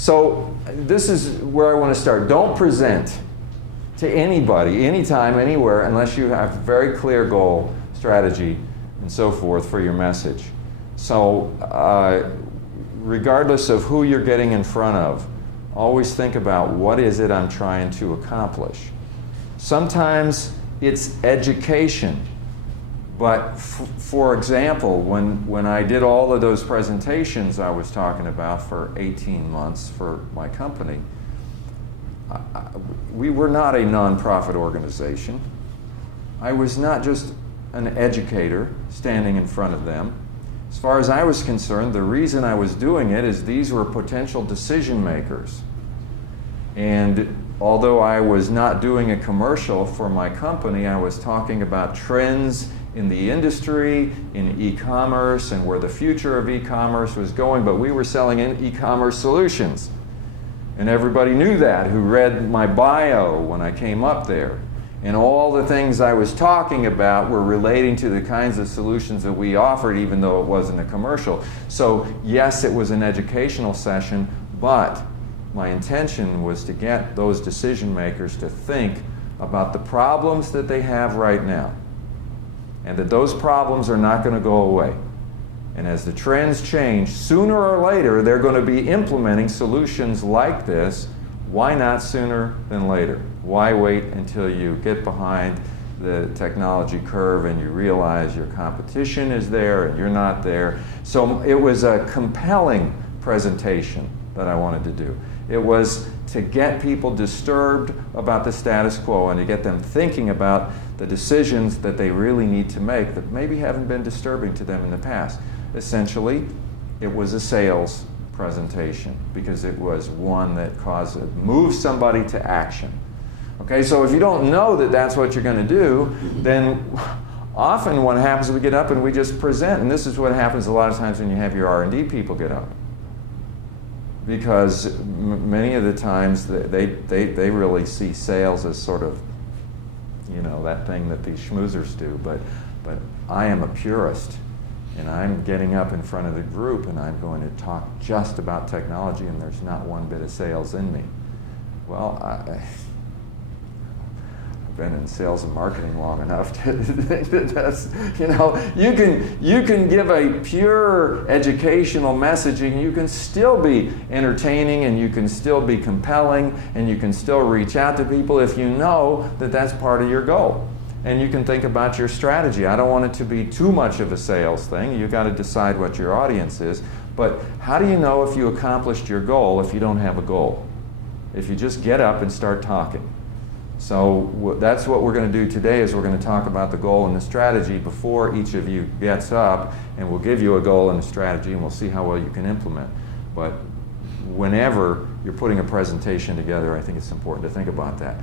So this is where I want to start. Don't present to anybody, anytime, anywhere, unless you have a very clear goal, strategy, and so forth for your message. So regardless of who you're getting in front of, always think about what is it I'm trying to accomplish. Sometimes it's education. But for example, when I did all of those presentations I was talking about for 18 months for my company, we were not a nonprofit organization. I was not just an educator standing in front of them. As far as I was concerned, the reason I was doing it is these were potential decision makers. And although I was not doing a commercial for my company, I was talking about trends in the industry, in e-commerce, and where the future of e-commerce was going, but we were selling in e-commerce solutions. And everybody knew that who read my bio when I came up there. And all the things I was talking about were relating to the kinds of solutions that we offered, even though it wasn't a commercial. So yes, it was an educational session, but my intention was to get those decision makers to think about the problems that they have right now, and that those problems are not going to go away. And as the trends change, sooner or later they're going to be implementing solutions like this. Why not sooner than later? Why wait until you get behind the technology curve and you realize your competition is there and you're not there? So it was a compelling presentation that I wanted to do. It was to get people disturbed about the status quo and to get them thinking about the decisions that they really need to make that maybe haven't been disturbing to them in the past. Essentially, it was a sales presentation because it was one that moves somebody to action. Okay, so if you don't know that that's what you're going to do, then often what happens is we get up and we just present, and this is what happens a lot of times when you have your R&D people get up. Because many of the times they really see sales as sort of, you know, that thing that these schmoozers do. But I am a purist, and I'm getting up in front of the group and I'm going to talk just about technology, and there's not one bit of sales in me. Well, I've been in sales and marketing long enough to think that that's, you know, you can give a pure educational message and you can still be entertaining and you can still be compelling and you can still reach out to people if you know that that's part of your goal. And you can think about your strategy. I don't want it to be too much of a sales thing. You've got to decide what your audience is. But how do you know if you accomplished your goal if you don't have a goal? If you just get up and start talking. So that's what we're going to do today, is we're going to talk about the goal and the strategy before each of you gets up, and we'll give you a goal and a strategy and we'll see how well you can implement. But whenever you're putting a presentation together, I think it's important to think about that.